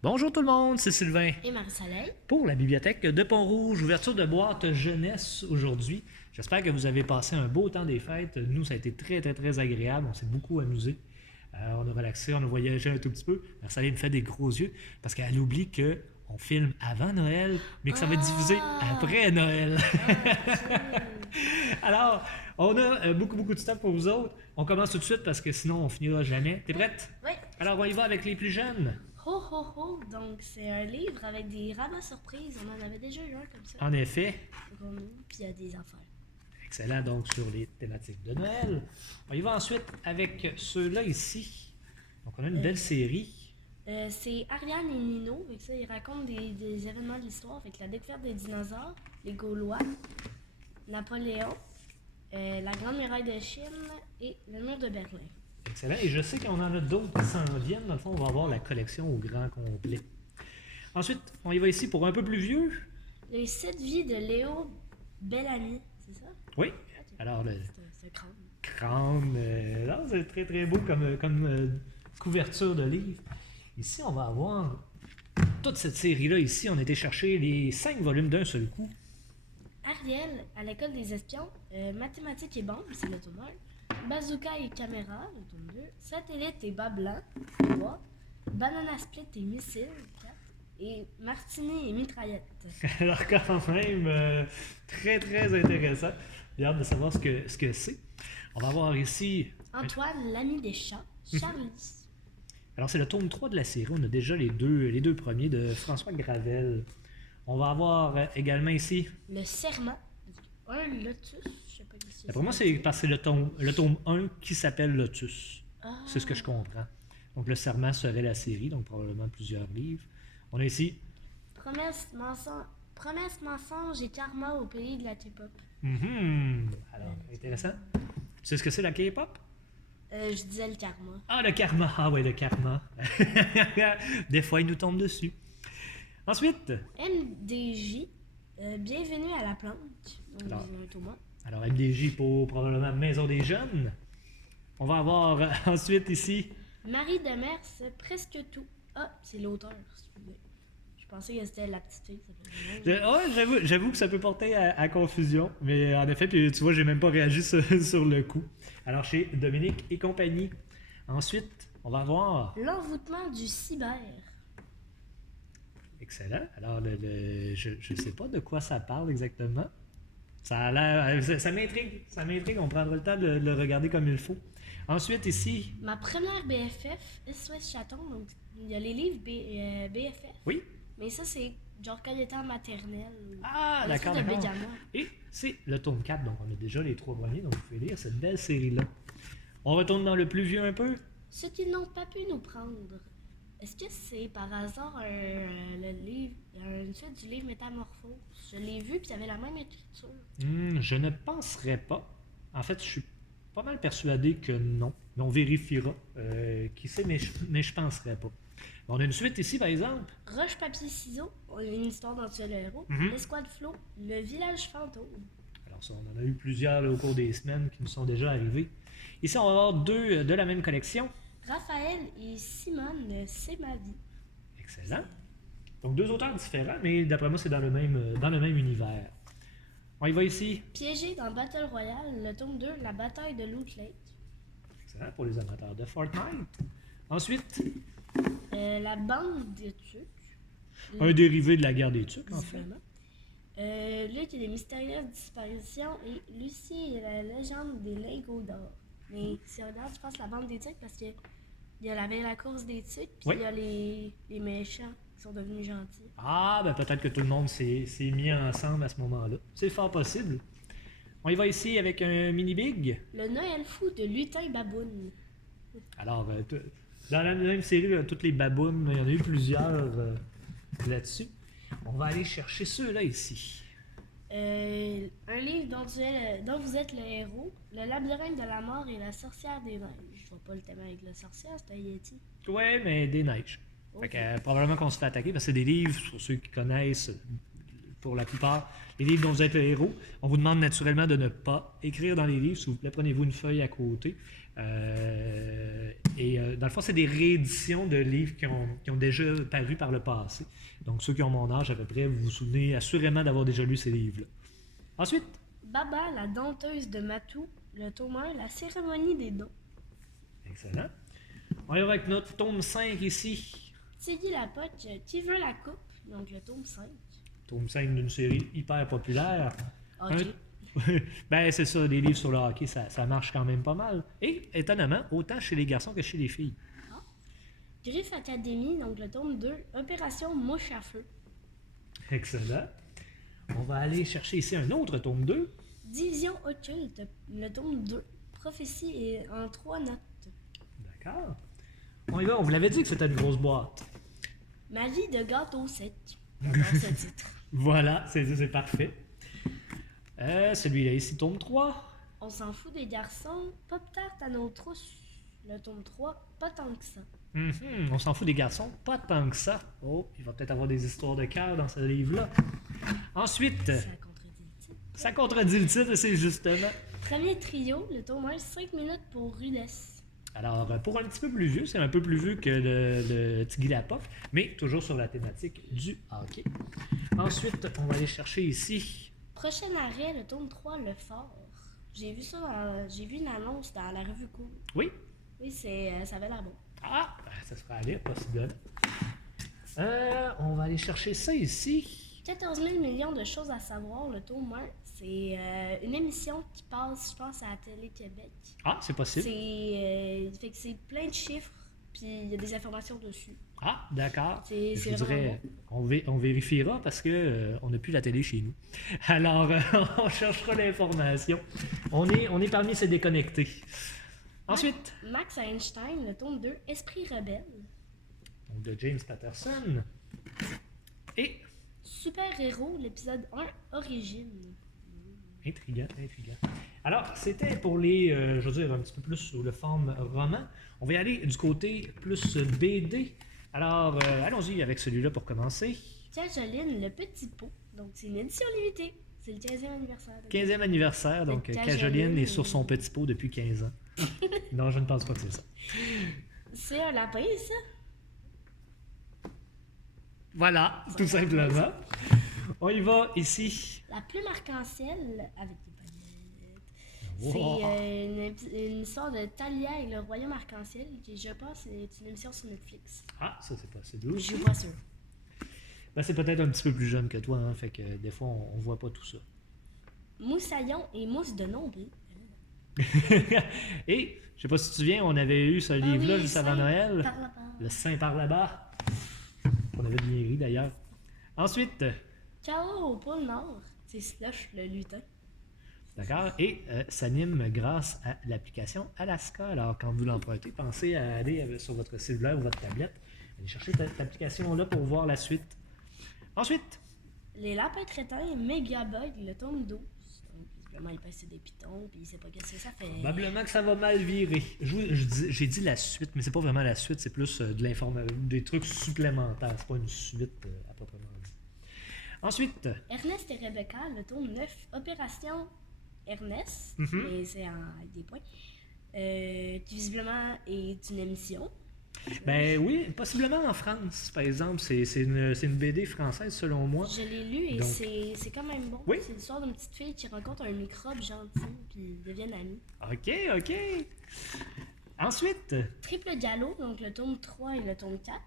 Bonjour tout le monde, c'est Sylvain Et Marie-Soleil. pour la bibliothèque de Pont-Rouge, ouverture de boîte jeunesse aujourd'hui. J'espère que vous avez passé un beau temps des fêtes. Nous, ça a été très agréable, on s'est beaucoup amusé. On a relaxé, on a voyagé un tout petit peu. Marie-Soleil me fait des gros yeux parce qu'elle oublie que on filme avant Noël, mais que ça va être diffusé après Noël. Alors, on a beaucoup de stock pour vous autres. On commence tout de suite parce que sinon on finira jamais. T'es prête? Oui. Alors, on y va avec les plus jeunes. Ho ho ho. Donc, c'est un livre avec des rabats surprises. On en avait déjà eu un comme ça. En effet, Pour nous. Puis il y a des affaires. excellent donc sur les thématiques de Noël. On y va ensuite avec ceux-là ici. Donc, on a une belle série. C'est Ariane et Nino. Avec ça, ils racontent des événements de l'histoire. Avec la découverte des dinosaures, les Gaulois, Napoléon, la Grande Muraille de Chine et le mur de Berlin. Excellent. Et je sais qu'on en a d'autres qui s'en viennent. Dans le fond, on va avoir la collection au grand complet. Ensuite, on y va ici pour un peu plus vieux. Les 7 vies de Léo Bellamy, c'est ça? Oui. Alors, le C'est crâne. crâne. Non, c'est très beau comme couverture de livre. Ici, on va avoir toute cette série-là. Ici, on a été chercher les 5 volumes d'un seul coup. Ariel, à l'école des espions, mathématiques et bombes, c'est le tome 1. Bazooka et caméra, le tome 2. Satellite et bas blanc, 3. Banana split et missiles, 4. Et martini et mitraillette. Alors quand même, très intéressant. J'ai hâte de savoir ce que c'est. On va voir ici... Antoine, l'ami des chats, Charlie. Alors c'est le tome 3 de la série. On a déjà les deux premiers de François Gravel. On va avoir également ici... Le serment, un lotus, je sais pas qui c'est. Pour moi, c'est parce que c'est le tome 1 qui s'appelle Lotus. Ah. C'est ce que je comprends. Donc le serment serait la série, donc probablement plusieurs livres. On a ici... Promesse, mensonge et karma au pays de la K-pop. Alors, intéressant. Tu sais ce que c'est la K-pop? Je disais le karma. Ah, le karma. Ah oui, le karma. Des fois, il nous tombe dessus. Ensuite, MDJ, bienvenue à la planque. Donc, Alors. un tome 1. alors MDJ pour probablement Maison des Jeunes. On va avoir ensuite ici... Marie Demers, presque tout. Ah, c'est l'auteur. Je pensais que c'était la petite fille. J'avoue que ça peut porter à confusion, mais en effet, puis tu vois, j'ai même pas réagi sur le coup. Alors, chez Dominique et compagnie. Ensuite, on va voir... L'envoûtement du cyber. Excellent. Alors, je sais pas de quoi ça parle exactement. Ça a l'air... Ça m'intrigue. On prendra le temps de le regarder comme il faut. Ensuite, ici... Ma première BFF, SOS Chaton. Donc, il y a les livres BFF. Oui? Mais ça, c'est genre quand il était en maternelle. Ah, Un d'accord, espèce de d'accord. Big Amor. Et c'est le tome 4, donc on a déjà les 3 premiers, donc vous pouvez lire cette belle série-là. On retourne dans le plus vieux un peu. Ce qu'ils n'ont pas pu nous prendre. Est-ce que c'est par hasard une suite du livre Métamorphose? Je l'ai vu, puis il y avait la même écriture. Je ne penserais pas. En fait, je suis pas mal persuadé que non. Mais on vérifiera. Qui sait, mais je penserais pas. Bon, on a une suite ici, par exemple. Roche, papier, ciseaux, une histoire dont tu es le héros. L'escouade Flo, le village fantôme. Alors ça, on en a eu plusieurs là, au cours des semaines qui nous sont déjà arrivés. Ici, on va avoir 2 de la même collection. Raphaël et Simone, c'est ma vie. Excellent. Donc 2 auteurs différents, mais d'après moi, c'est dans le même univers. On y va ici. Piégé dans Battle Royale, le tome 2, la bataille de Loot Lake. Excellent pour les amateurs de Fortnite. Ensuite, La bande de tucs. un dérivé de la guerre des tucs, en fait. Luc et les mystérieuses disparitions et Lucie et la légende des lingots d'or. Mais si on regarde, je pense la bande des tucs parce que il y avait la course des tucs, puis Oui. il y a les méchants qui sont devenus gentils. Ah, ben peut-être que tout le monde s'est mis ensemble à ce moment-là. C'est fort possible. On y va ici avec un mini-big. Le Noël fou de Lutin Baboune. Alors, dans la même série, là, toutes les babounes, il y en a eu plusieurs là-dessus. On va aller chercher ceux-là ici. Un livre dont vous êtes le héros, Le labyrinthe de la mort et la sorcière des neiges. Je vois pas le thème avec la sorcière, c'est un Yeti. Ouais, mais des neiges. Ok. Fait que, probablement qu'on se fait attaquer parce que c'est des livres, pour ceux qui connaissent, pour la plupart, les livres dont vous êtes le héros. On vous demande naturellement de ne pas écrire dans les livres. S'il vous plaît, prenez-vous une feuille à côté. Dans le fond, c'est des rééditions de livres qui ont déjà paru par le passé. Donc, ceux qui ont mon âge à peu près, vous vous souvenez assurément d'avoir déjà lu ces livres-là. Ensuite, Baba, la denteuse de Matou, le tome 1, la cérémonie des dons. excellent. On y va avec notre tome 5 ici. Tiggy la poche, qui veut la coupe, donc le tome 5. Tome 5 d'une série hyper populaire. Ok. Ben, c'est ça, des livres sur le hockey, ça marche quand même pas mal. Et, étonnamment, autant chez les garçons que chez les filles. Griffe Academy, donc le tome 2, Opération Mouche à feu. Excellent. On va aller chercher ici un autre tome 2. Division occulte, le tome 2, Prophétie et en 3 notes. D'accord. On y va, on vous l'avait dit que c'était une grosse boîte. Magie de gâteau sec. J'adore ce titre. Voilà, c'est parfait. Celui-là ici, tome 3. On s'en fout des garçons, Pop Tart à nos trousses. Le tome 3, pas tant que ça. On s'en fout des garçons, pas tant que ça. Oh, il va peut-être avoir des histoires de cœur dans ce livre-là. Ensuite, Ça contredit le titre. ça contredit le titre, c'est justement. Premier trio, le tome 1, 5 minutes pour Rudesse. Alors, pour un petit peu plus vieux, c'est un peu plus vieux que le Tiggy la Pof, mais toujours sur la thématique du hockey. Ensuite, on va aller chercher ici. Prochain arrêt, le tome 3, Le Fort. J'ai vu une annonce dans la revue Cool. Oui. Oui, ça avait l'air bon. Ah, ça sera à lire, possible. On va aller chercher ça ici. 14 000 millions de choses à savoir, le tome 1. C'est une émission qui passe, je pense, à la Télé-Québec. Ah, c'est possible. Fait que c'est plein de chiffres, puis il y a des informations dessus. Ah, d'accord. C'est Je vous vraiment dirais, on vérifiera parce que on n'a plus la télé chez nous. Alors, on cherchera l'information. On est parmi ces déconnectés. Ensuite, Max Einstein, le tome 2, Esprit rebelle. donc de James Patterson. Et, Super-héros, l'épisode 1, Origine. intriguant. Alors, c'était pour les, je veux dire, un petit peu plus sous le forme roman. On va y aller du côté plus BD. Alors, allons-y avec celui-là pour commencer. Cajoline, le petit pot. Donc, c'est une édition limitée. C'est le 15e anniversaire. 15e anniversaire, donc Cajoline. Cajoline est sur son petit pot depuis 15 ans. Non, je ne pense pas que c'est ça. C'est un lapin, ça? Voilà, tout simplement. On y va ici. La plume arc-en-ciel avec des paillettes. Wow. C'est une histoire de Talia et le royaume arc-en-ciel qui, je pense, est une émission sur Netflix. Ah, ça c'est possible. Je suis pas sûre. Ben, c'est peut-être un petit peu plus jeune que toi, hein, fait que des fois on voit pas tout ça. Moussaillon et mousse de nombril. Et, je sais pas si tu te souviens, on avait eu ce livre-là oui, juste Saint avant Noël. par là-bas. Le Saint par là-bas. On avait bien ri d'ailleurs. Ensuite, Chaos au pôle Nord. C'est Slush, le lutin. d'accord, et s'anime grâce à l'application Alaska. Alors, quand vous l'empruntez, pensez à aller sur votre cellulaire ou votre tablette, aller chercher cette application-là pour voir la suite. Ensuite, Les lapins crétins, Megabug, le tome 12. Donc, visiblement, il passe des pitons, puis il sait pas qu'est-ce que ça fait. probablement que ça va mal virer. J'ai dit la suite, mais c'est pas vraiment la suite, c'est plus des trucs supplémentaires. C'est pas une suite à proprement dit. Ensuite, Ernest et Rebecca, le tome 9, Opération Ernest, mais c'est avec des points, qui visiblement est une émission. ben oui, possiblement en France, par exemple. C'est une BD française selon moi. Je l'ai lu et Donc- c'est quand même bon. Oui. C'est l'histoire d'une petite fille qui rencontre un microbe gentil, puis ils deviennent amis. Ok. Ensuite, Triple Galop, donc le tome 3 et le tome 4.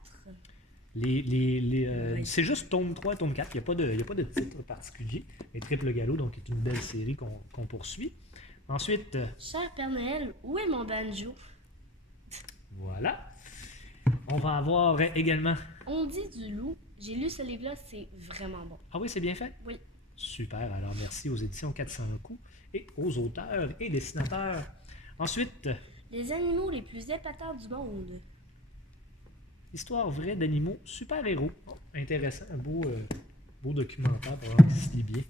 oui. C'est juste tome 3 et tome 4. Il n'y a pas de titre particulier. Mais Triple Galop, donc, est une belle série qu'on poursuit. Ensuite, Cher Père Noël, où est mon banjo? voilà. On va avoir également... On dit du loup. J'ai lu ce livre-là, c'est vraiment bon. Ah oui, c'est bien fait? Oui. Super. Alors, merci aux éditions 400 coups et aux auteurs et dessinateurs. Ensuite, Les animaux les plus épatants du monde. histoire vraie d'animaux super-héros. Oh, intéressant. Un beau documentaire pour voir si se lit bien.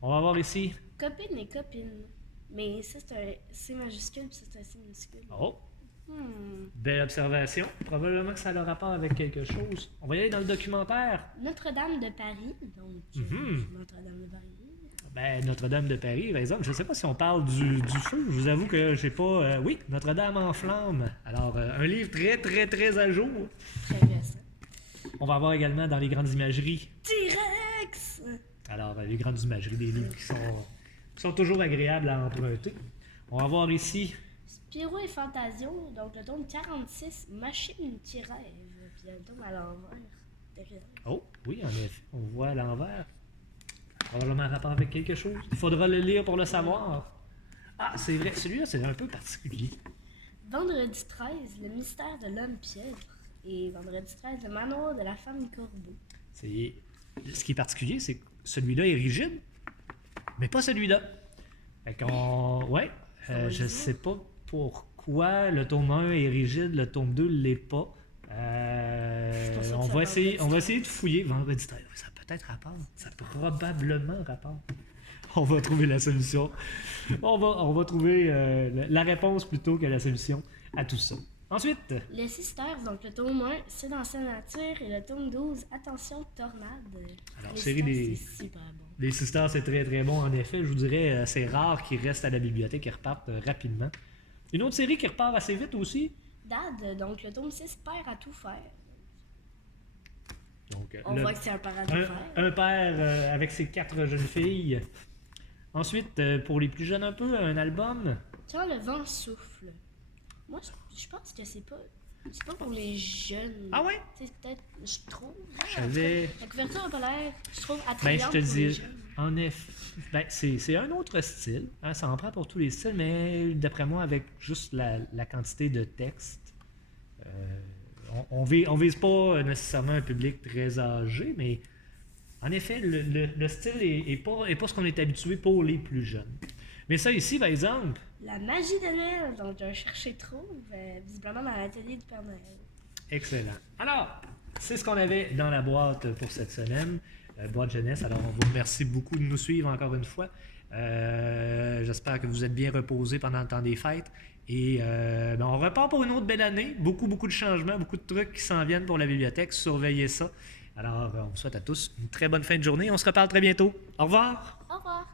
On va voir ici... Copines et copines. Mais ça, c'est un C majuscule, puis ça, c'est un C minuscule. Oh, belle observation. Probablement que ça a le rapport avec quelque chose. On va y aller dans le documentaire. Notre-Dame de Paris. Donc, Mhm. Notre-Dame de Paris. Ben, Notre-Dame de Paris, par exemple, je ne sais pas si on parle du feu. Je vous avoue que j'ai pas... oui, Notre-Dame en flammes. Alors, un livre très, très, très à jour. Très récent. On va avoir également dans les grandes imageries. T-Rex! Alors, les grandes imageries, des livres qui sont toujours agréables à emprunter. On va voir ici... Spirou et Fantasio, donc le tome 46, Machine qui rêve. Puis il y a le tome à l'envers. Derrière. Oh, oui, en effet, on voit à l'envers. Probablement un rapport avec quelque chose. Il faudra le lire pour le savoir. Ah, c'est vrai, celui-là, c'est un peu particulier. Vendredi 13, le mystère de l'homme piètre. Et vendredi 13, le manoir de la femme corbeau. Ce qui est particulier, c'est que celui-là est rigide, mais pas celui-là. Fait qu'on... Ouais, je sais pas pourquoi le tome 1 est rigide, le tome 2 l'est pas. On va essayer de fouiller vendredi 13. Ça a peut-être rapport. Ça a probablement rapport. On va trouver la solution. On va trouver la réponse plutôt que la solution à tout ça. Ensuite, Les Sisters, donc le tome 1, C'est dans sa nature, et le tome 12, Attention tornade. alors, Les série Sisters, des... c'est super bon. Les Sisters, c'est très très bon. En effet, je vous dirais, c'est rare qu'ils restent à la bibliothèque et repartent rapidement. Une autre série qui repart assez vite aussi. Dad, donc le tome 6, Père à tout faire. Donc, On voit que c'est un père à tout faire. un père avec ses 4 jeunes filles. Ensuite, pour les plus jeunes un peu, un album. Quand le vent souffle. Moi, je pense que c'est pas pour les jeunes. Ah ouais? C'est peut-être, je trouve. Je savais. La couverture a pas l'air, je trouve, Ben, attrayante je te pour les dis, jeunes. en effet, ben, c'est un autre style. Hein, ça en prend pour tous les styles, mais d'après moi, avec juste la quantité de texte, on vise pas nécessairement un public très âgé, mais en effet, le style est pas ce qu'on est habitué pour les plus jeunes. Mais ça ici, par exemple, La magie de Noël, donc un chercher-trouve, visiblement dans l'atelier du Père Noël. excellent. Alors, c'est ce qu'on avait dans la boîte pour cette semaine, boîte jeunesse. Alors, on vous remercie beaucoup de nous suivre encore une fois. J'espère que vous êtes bien reposés pendant le temps des fêtes. Et ben, on repart pour une autre belle année. Beaucoup de changements, beaucoup de trucs qui s'en viennent pour la bibliothèque. Surveillez ça. Alors, on vous souhaite à tous une très bonne fin de journée. On se reparle très bientôt. Au revoir! Au revoir!